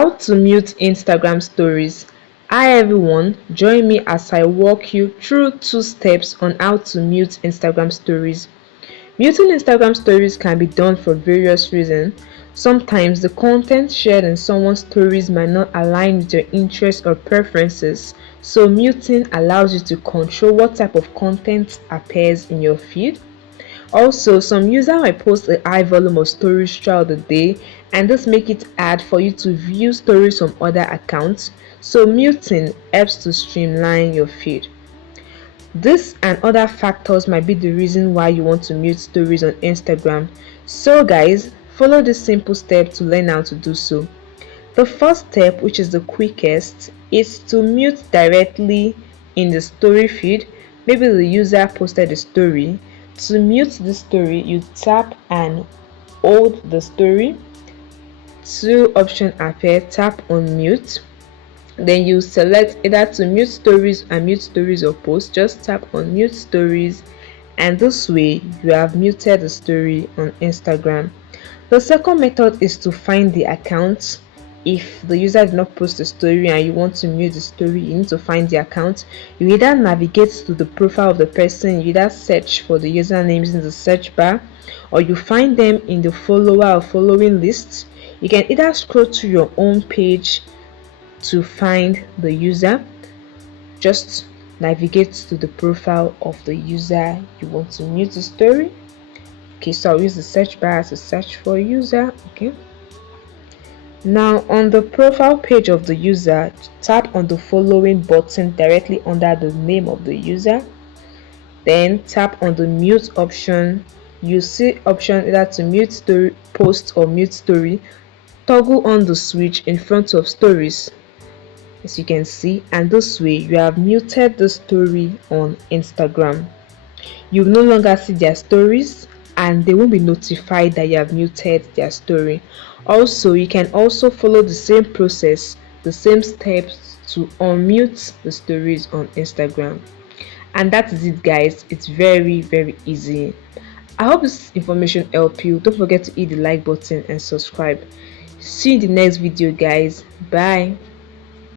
How to mute Instagram stories. Hi everyone, join me as I walk you through 2 steps on how to mute Instagram stories. Muting Instagram stories can be done for various reasons. Sometimes the content shared in someone's stories might not align with your interests or preferences, so muting allows you to control what type of content appears in your feed. Also, some users might post a high volume of stories throughout the day, and this make it hard for you to view stories from other accounts, so muting helps to streamline your feed. This and other factors might be the reason why you want to mute stories on Instagram. So guys, follow this simple step to learn how to do so. The first step, which is the quickest, is to mute directly in the story feed. Maybe the user posted a story. To mute the story, you tap and hold the story. 2 options appear, tap on mute. Then you select either to mute stories and mute stories or posts. Just tap on mute stories, and this way you have muted the story on Instagram. The second method is to find the account. If the user did not post a story and you want to mute the story, you need to find the account. You either navigate to the profile of the person, you either search for the usernames in the search bar, or you find them in the follower or following list. You can either scroll to your own page to find the user. Just navigate to the profile of the user you want to mute the story. Okay, so I'll use the search bar to search for user. Okay, now on the profile page of the user, tap on the following button directly under the name of the user. Then tap on the mute option. You see option either to mute story, post or mute story. Toggle on the switch in front of stories, as you can see, and this way you have muted the story on Instagram. You will no longer see their stories and they won't be notified that you have muted their story. Also, you can also follow the same process, the same steps to unmute the stories on Instagram. And that is it guys. It's very easy. I hope this information helped you. Don't forget to hit the like button and subscribe. See you in the next video guys. Bye.